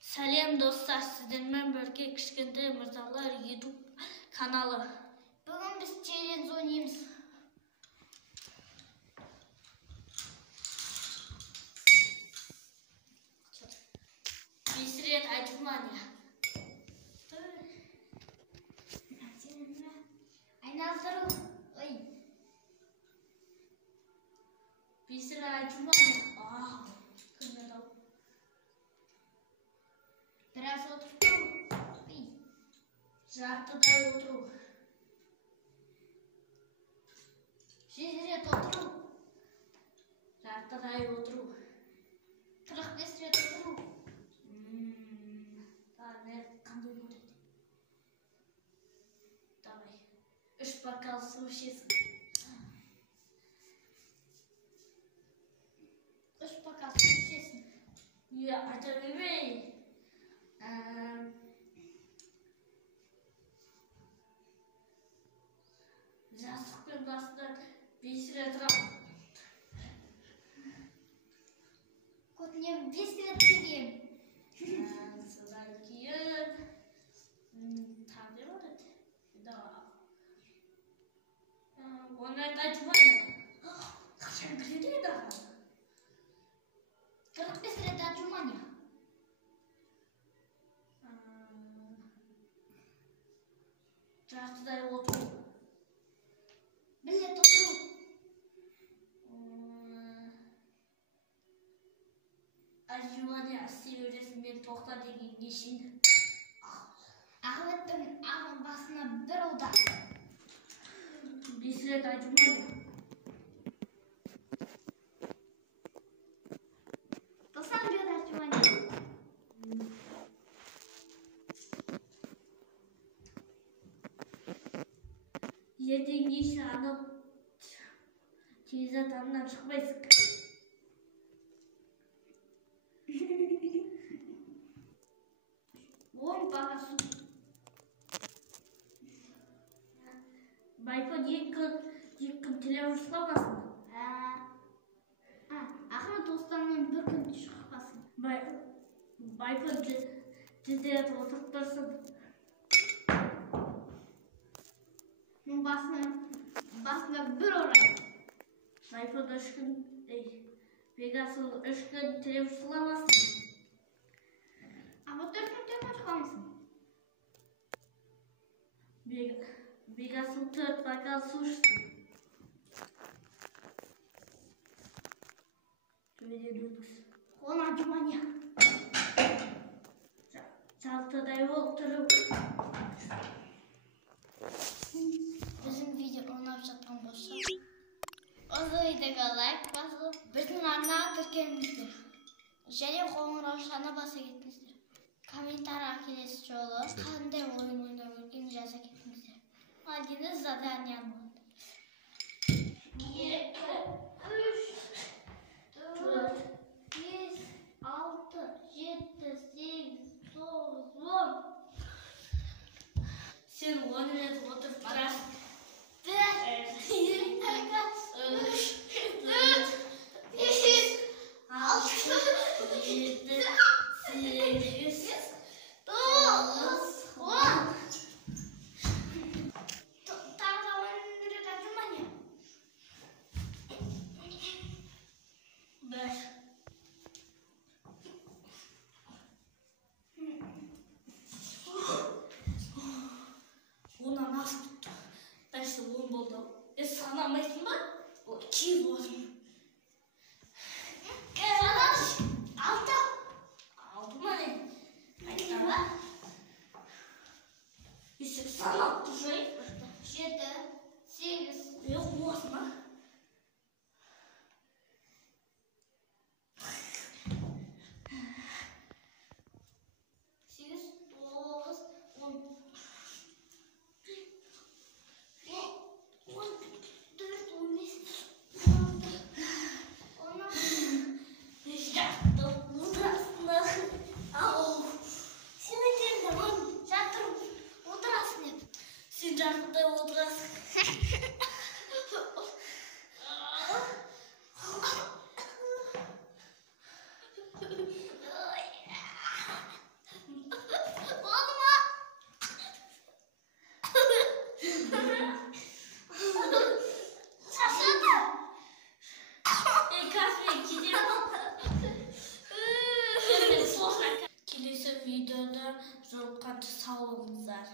Сәлем достар, сіздермен бірге Кішкентай Мырзалар YouTube каналы. Бүгін біз челлендж ойнаймыз. Бес рет отжимания. Айналдыру. Ой. Бес рет отжимания. Biraz oturtalım. Жартыдай отыру. 7 рет отыру. Жартыдай отыру. 45 рет отыру. Қандай көреді? Давай. 3 бокал су ішесің. 3 бокал су ішесің. Айта бермей. Жастықпен басында 5 рет тұрам. Көтінен 5 рет tegем. Содан кейін тағы бар еді. 10 рет отжимания. Қашан кіреді еді? 45 рет отжимания. Жартыдай отыру. 1 рет отыру. Отжимания істей бересің, мен тоқта дегенге шейін. Ахметтің ағын басына бір аудар. 5 рет отжимания. 90 рет отжимания. Ертеңге шағып, тезат анынан шықпайсың. Он бағасы. Байпон екі күн телевизор ұстамасын. Ахмет останнан бір күн шықпасын. Байпон жүзде отырып тұрсын. Басына бір орай. Байпон 3 күн, Вегасыл 3 күн телевизор ұстамасын. Ama 4 gün telefon çıkamazsın. Вегасыл 4 бокал су ішсін. Төбеден өткіз. Он отжимания. Жартыдай отыру. Bizim video ұнап жатқан болса, осы видеоға лайк басып, біздің арнаға тіркеліңіздер. Және қоңыраушаны баса кетіңіздер. Комментарийға келесі жолы қандай ойын ойнап жүргенін жаза кетіңіздер. Алдыңыз задание болды. 2, 3, 4, 5, 6, 7, 8, 9, 10. Сен 10 рет отырып барасың. 1, 2, 3, 4, 5, 6, 7, 8, 9, 10. Тағы 10 рет отжимания. 1. Ondan az tuttu. Ben işte 10 buldum. Sanamayısın mı? O 200 olsun. Sana 6. Kilise videoda Rolkat'ı sağ olunuzlar.